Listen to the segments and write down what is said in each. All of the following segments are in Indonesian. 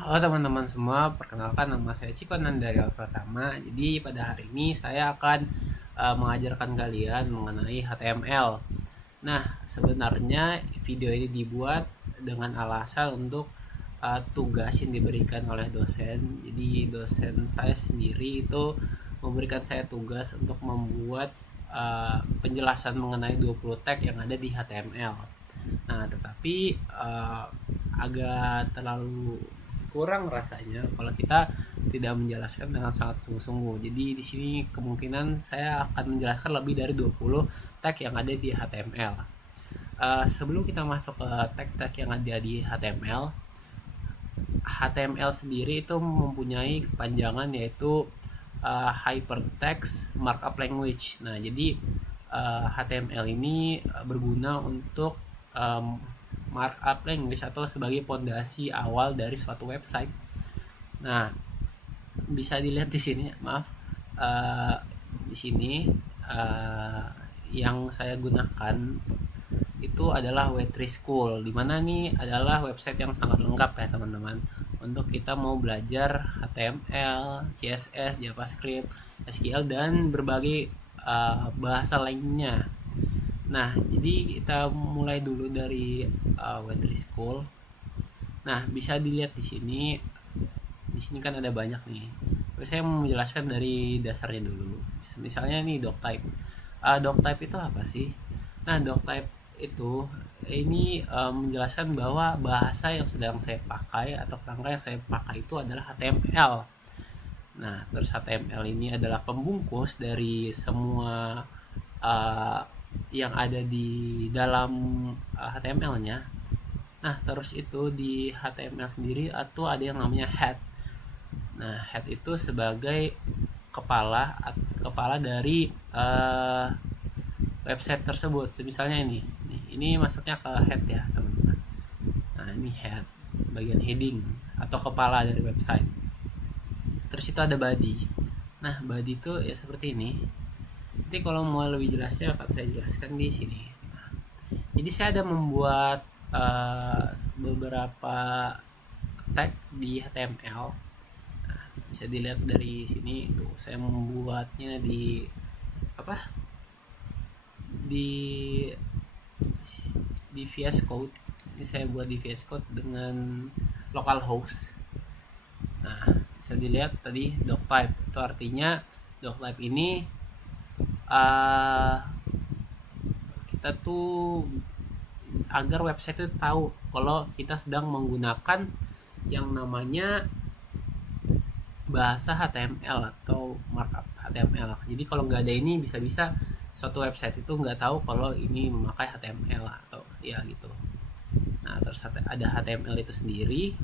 Halo teman-teman semua, perkenalkan nama saya Cikonan dari Pratama. Jadi pada hari ini saya akan mengajarkan kalian mengenai HTML. Nah, sebenarnya video ini dibuat dengan alasan untuk tugas yang diberikan oleh dosen. Jadi dosen saya sendiri itu memberikan saya tugas untuk membuat penjelasan mengenai 20 tag yang ada di HTML. Nah, tetapi agak terlalu kurang rasanya kalau kita tidak menjelaskan dengan sangat sungguh-sungguh. Jadi di sini kemungkinan saya akan menjelaskan lebih dari 20 tag yang ada di HTML. Sebelum kita masuk ke tag-tag yang ada di HTML, HTML sendiri itu mempunyai kepanjangan yaitu Hypertext Markup Language. Nah, jadi HTML ini berguna untuk markup language atau sebagai pondasi awal dari suatu website. Nah, bisa dilihat di sini, maaf, uh, di sini uh, yang saya gunakan itu adalah Web3 School, dimana nih adalah website yang sangat lengkap ya teman-teman, untuk kita mau belajar HTML, CSS, JavaScript, SQL dan berbagai bahasa lainnya. Nah, jadi kita mulai dulu dari Web3 School. Nah, bisa dilihat di sini. Di sini kan ada banyak nih. Tapi saya mau menjelaskan dari dasarnya dulu. Misalnya nih doctype. Doctype itu apa sih? Nah, doctype itu ini menjelaskan bahwa bahasa yang sedang saya pakai atau kerangka yang saya pakai itu adalah HTML. Nah, terus HTML ini adalah pembungkus dari semua uh, yang ada di dalam HTML-nya. Nah, terus itu di HTML sendiri atau ada yang namanya head. Nah, head itu sebagai kepala kepala dari website tersebut. Misalnya ini masuknya ke head ya, teman-teman. Nah, ini head, bagian heading atau kepala dari website. Terus itu ada body. Nah, body itu ya seperti ini. Nanti kalau mau lebih jelasnya akan saya jelaskan di sini. Nah, jadi saya ada membuat beberapa tag di HTML. Nah, bisa dilihat dari sini itu saya membuatnya di apa? Di VS Code. Ini saya buat di VS Code dengan localhost. Nah, bisa dilihat tadi doctype itu artinya doctype ini uh, kita tuh agar website itu tahu kalau kita sedang menggunakan yang namanya bahasa HTML atau markup HTML. Jadi kalau nggak ada ini bisa-bisa suatu website itu nggak tahu kalau ini memakai HTML atau ya gitu. Nah, terus ada HTML itu sendiri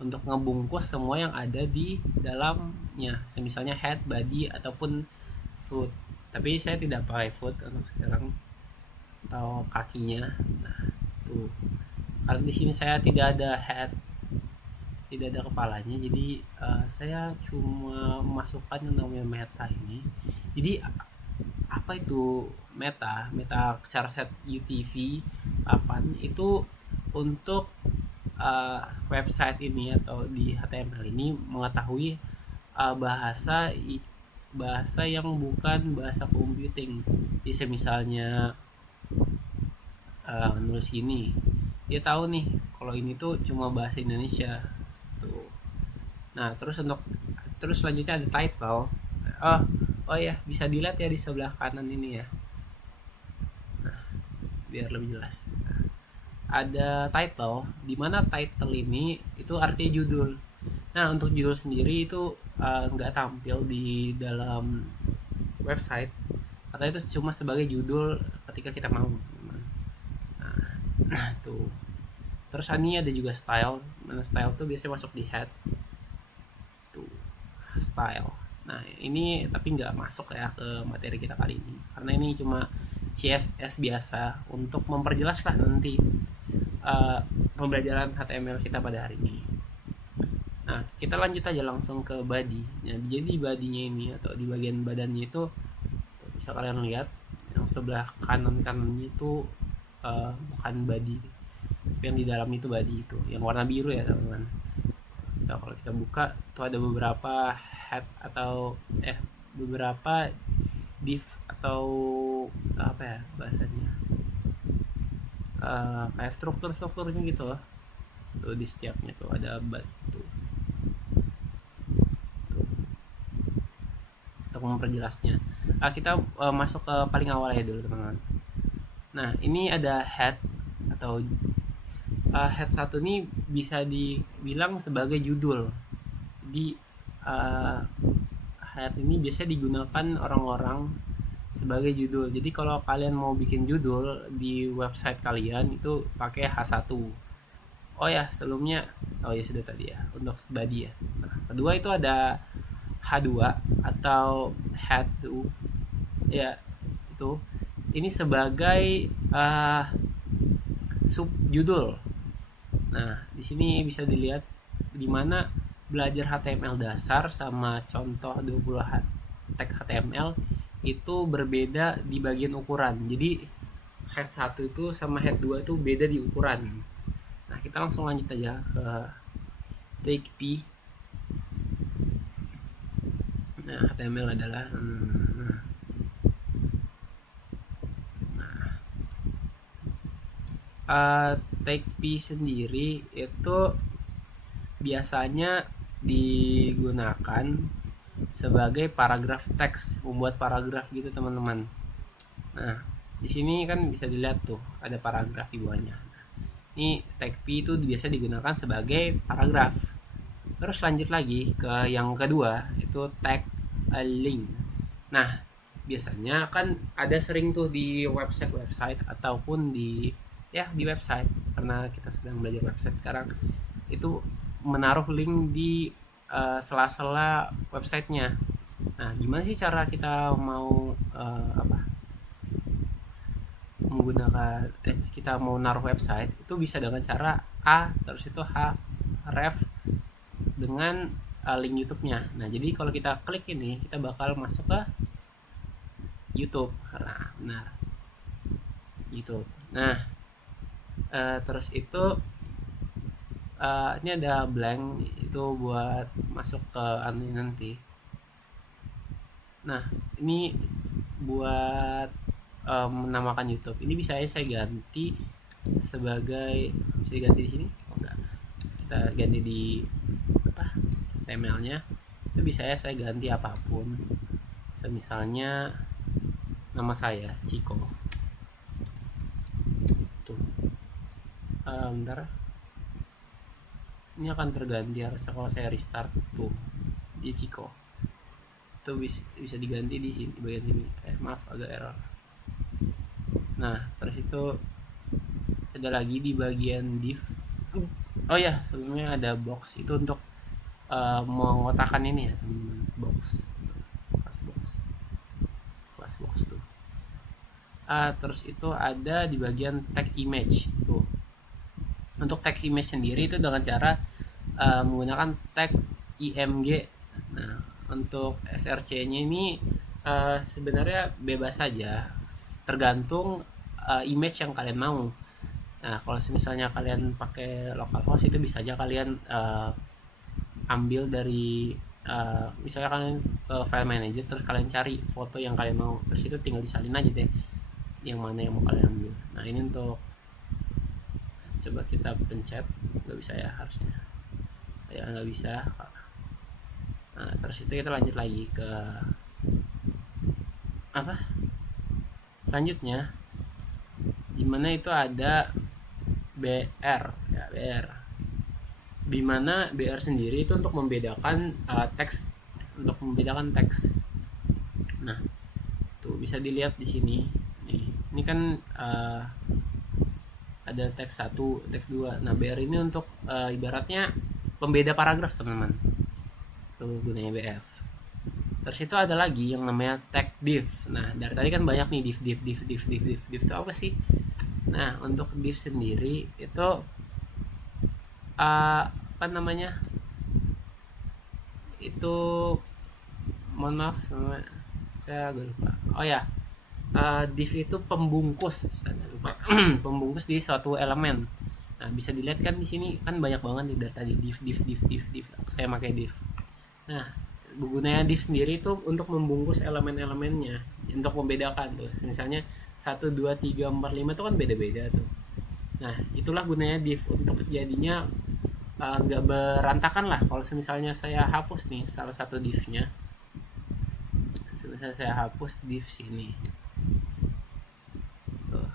untuk ngebungkus semua yang ada di dalamnya, misalnya head, body ataupun foot. Tapi saya tidak pakai foot untuk sekarang atau kakinya. Nah, tuh. Karena di sini saya tidak ada head, tidak ada kepalanya, jadi saya cuma masukkan yang namanya meta ini. Jadi apa itu meta cara set UTV 8 itu untuk website ini atau di HTML ini mengetahui bahasa bahasa yang bukan bahasa computing. Bisa misalnya nulis ini, dia tahu nih kalau ini tuh cuma bahasa Indonesia tuh. Nah, terus selanjutnya ada title. oh oh ya, bisa dilihat ya di sebelah kanan ini ya. Nah, biar lebih jelas, ada title, di mana title ini itu artinya judul. Nah, untuk judul sendiri itu nggak tampil di dalam website atau itu cuma sebagai judul ketika kita mau. Nah, tuh. Terus ini ada juga style. Mana style tuh biasanya masuk di head. Tuh, style. Nah, ini tapi nggak masuk ya ke materi kita kali ini. Karena ini cuma CSS biasa untuk memperjelas lah nanti pembelajaran HTML kita pada hari ini. Nah, kita lanjut aja langsung ke body. Nah, jadi bodinya ini atau di bagian badannya itu tuh, bisa kalian lihat yang sebelah kanannya itu bukan body, tapi yang di dalam itu body, itu yang warna biru ya teman-teman. atau kalau kita buka tuh ada beberapa head atau beberapa div atau apa ya bahasanya, kayak strukturnya gitu loh. Tuh di setiapnya tuh ada batu tuh untuk memperjelasnya. Kita masuk ke paling awal ya dulu teman-teman. Nah ini ada head atau head 1 ini bisa dibilang sebagai judul. Jadi head ini biasanya digunakan orang-orang sebagai judul. Jadi kalau kalian mau bikin judul di website kalian itu pakai H1. Oh ya sebelumnya, oh ya sudah tadi ya untuk body ya. Nah kedua itu ada H2 atau head 2 ya, itu ini sebagai sub judul. Nah di sini bisa dilihat di mana belajar HTML dasar sama contoh 20 tag HTML itu berbeda di bagian ukuran. Jadi head 1 itu sama head 2 itu beda di ukuran. Nah kita langsung lanjut aja ke take P. Nah HTML adalah take P sendiri itu biasanya digunakan sebagai paragraf teks, membuat paragraf gitu teman-teman. Nah di sini kan bisa dilihat tuh ada paragraf di bawahnya. Ini tag P itu biasa digunakan sebagai paragraf. Terus lanjut lagi ke yang kedua, itu tag a link. Nah biasanya kan ada sering tuh di website ataupun di website, karena kita sedang belajar website sekarang, itu menaruh link di sela-sela websitenya. Nah gimana sih cara kita mau menggunakan kita mau naruh website itu bisa dengan cara terus itu ref dengan link YouTube-nya. Nah jadi kalau kita klik ini kita bakal masuk ke YouTube. Nah benar, YouTube. Nah terus itu ini ada blank itu buat masuk ke nanti. Nah ini buat menamakan YouTube. Ini bisa saya ganti sebagai, bisa diganti di sini. Oh enggak, kita ganti di HTML-nya. Itu bisa saya ganti apapun. Semisalnya nama saya Ciko. Tuh. Bentar. Ini akan terganti harusnya kalau saya restart tuh di Ciko. Itu bisa diganti di sini, di bagian sini. Maaf agak error. Nah terus itu ada lagi di bagian div. Oh ya sebelumnya ada box, itu untuk mengotakan ini ya teman-teman. Class box tuh. Terus itu ada di bagian tag image tuh. Untuk tag image sendiri itu dengan cara menggunakan tag img. Nah untuk src-nya ini sebenarnya bebas saja, tergantung image yang kalian mau. Nah kalau misalnya kalian pakai localhost itu bisa aja kalian ambil dari misalnya kalian file manager, terus kalian cari foto yang kalian mau, terus itu tinggal disalin aja deh yang mana yang mau kalian ambil. Nah ini untuk, coba kita pencet, nggak bisa ya harusnya ya, nggak bisa. Nah terus itu kita lanjut lagi ke selanjutnya, dimana itu ada BR ya, BR, dimana BR sendiri itu untuk membedakan teks, Nah tuh bisa dilihat di sini nih, ini kan ada teks 1, teks 2. Nah BR ini untuk ibaratnya pembeda paragraf teman-teman, tuh gunanya BF. Terus itu ada lagi yang namanya tag div. Nah dari tadi kan banyak nih div itu apa sih? Nah untuk div sendiri itu apa namanya, itu mohon maaf saya agak lupa. Oh ya, div itu pembungkus, lupa pembungkus di suatu elemen. Nah, bisa dilihat kan di sini kan banyak banget nih dari tadi div. Saya pakai div. Nah, gunanya div sendiri itu untuk membungkus elemen-elemennya, untuk membedakan tuh. Misalnya 1 2 3 4 5 itu kan beda-beda tuh. Nah, itulah gunanya div untuk jadinya nggak berantakan lah. Kalau misalnya saya hapus nih salah satu divnya, misalnya saya hapus div sini, tuh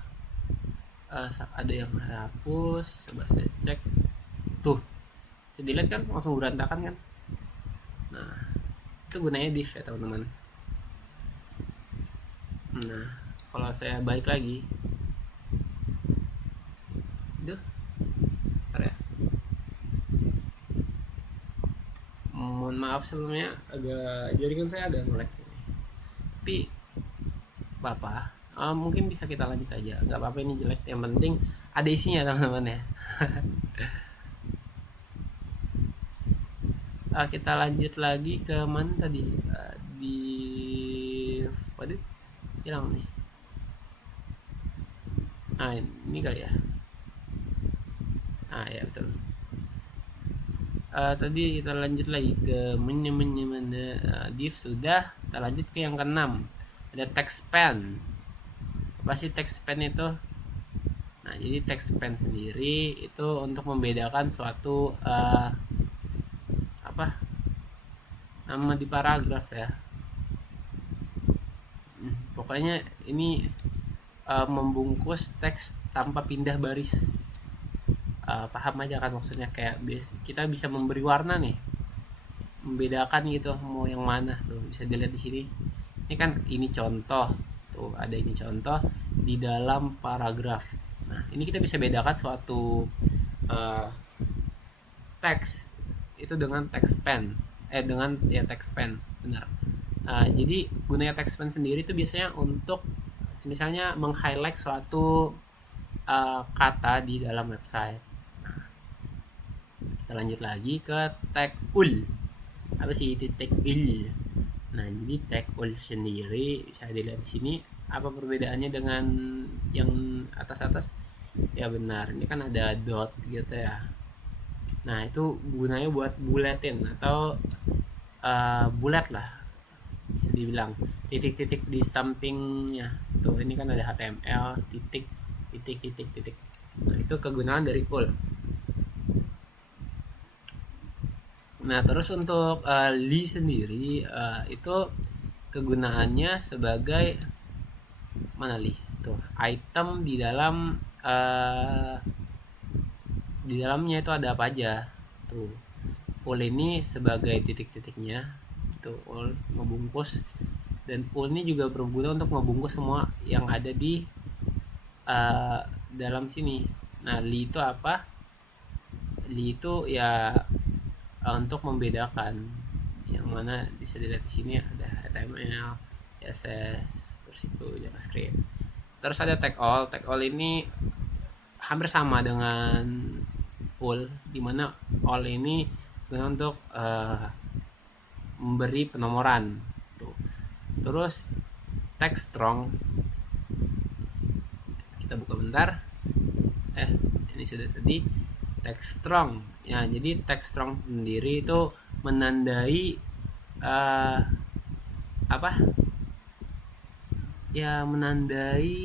ada yang hapus, coba saya cek, tuh saya delete kan langsung berantakan kan. Nah, itu gunanya div ya teman-teman. Nah, kalau saya balik lagi, duh, ya. Mohon maaf sebelumnya, agak jaringan saya agak nge-lag ini. Tapi apa? Mungkin bisa kita lanjut aja. Nggak apa-apa ini jelek. Yang penting ada isinya teman-teman ya. Kita lanjut lagi ke mana tadi? Di waduh, hilang nih. Ini kali ya. Ya betul. Tadi kita lanjut lagi ke mana div sudah. Kita lanjut ke yang keenam. Ada text span. Apa sih text span itu? Nah, jadi text span sendiri itu untuk membedakan suatu nama di paragraf ya. Pokoknya ini membungkus teks tanpa pindah baris. Paham aja kan maksudnya, kayak kita bisa memberi warna nih, membedakan gitu mau yang mana. Tuh bisa dilihat di sini. Ini kan ini contoh. Tuh ada ini contoh di dalam paragraf. Nah, ini kita bisa bedakan suatu teks itu dengan text span. Dengan text span, benar. Jadi gunanya text span sendiri itu biasanya untuk misalnya meng-highlight suatu kata di dalam website. Nah, kita lanjut lagi ke tag ul. Apa sih itu tag ul? Nah, jadi tag ul sendiri bisa dilihat di sini. Apa perbedaannya dengan yang atas-atas? Ya benar, ini kan ada dot gitu ya. Nah, itu gunanya buat buletin atau bulat lah, bisa dibilang titik-titik di sampingnya. Tuh ini kan ada HTML titik. Nah, itu kegunaan dari ul. Nah, terus untuk li sendiri itu kegunaannya sebagai mana li? Tuh, item di dalam di dalamnya itu ada apa aja. Tuh, ul ini sebagai titik-titiknya. Tuh, ul ngebungkus, dan ul ini juga berguna untuk ngebungkus semua yang ada di dalam sini. Nah, li itu apa? Li itu ya untuk membedakan yang mana. Bisa dilihat di sini ada HTML, CSS, terus itu JavaScript. Terus ada tag all. Tag all ini hampir sama dengan ul, dimana all ini guna untuk memberi penomoran. Tuh. Terus tag strong, kita buka bentar. Ini sudah tadi tag strong ya. Jadi tag strong sendiri itu menandai menandai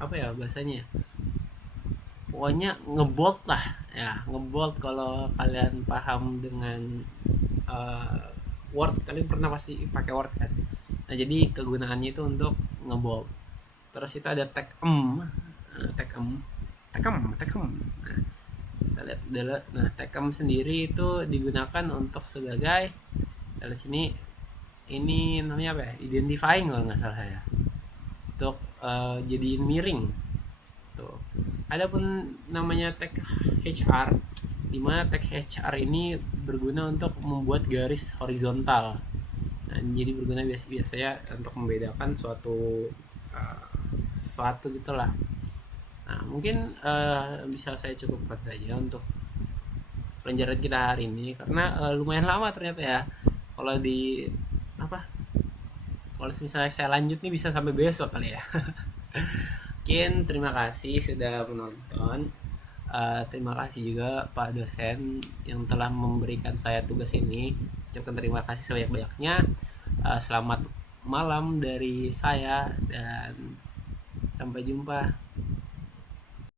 apa ya bahasanya, pokoknya ngebold lah ya. Ngebold, kalau kalian paham dengan Word, kalian pernah pasti pakai Word kan. Nah, jadi kegunaannya itu untuk ngebold. Terus itu ada tag tag Nah, kita lihat dulu. Nah, tag sendiri itu digunakan untuk sebagai, salah sini ini namanya apa ya, identifying kalau nggak salah ya, untuk jadiin miring. Tuh. Adapun namanya tag HR, dimana tag HR ini berguna untuk membuat garis horizontal. Nah, jadi berguna biasanya untuk membedakan suatu gitulah. Nah, mungkin bisa saya cukupkan saja untuk pelajaran kita hari ini, karena lumayan lama ternyata ya. Kalau misalnya saya lanjut nih bisa sampai besok kali ya. Mungkin terima kasih sudah menonton. Terima kasih juga Pak dosen yang telah memberikan saya tugas ini. Saya ucapkan terima kasih sebanyak-banyaknya. Selamat malam dari saya dan sampai jumpa.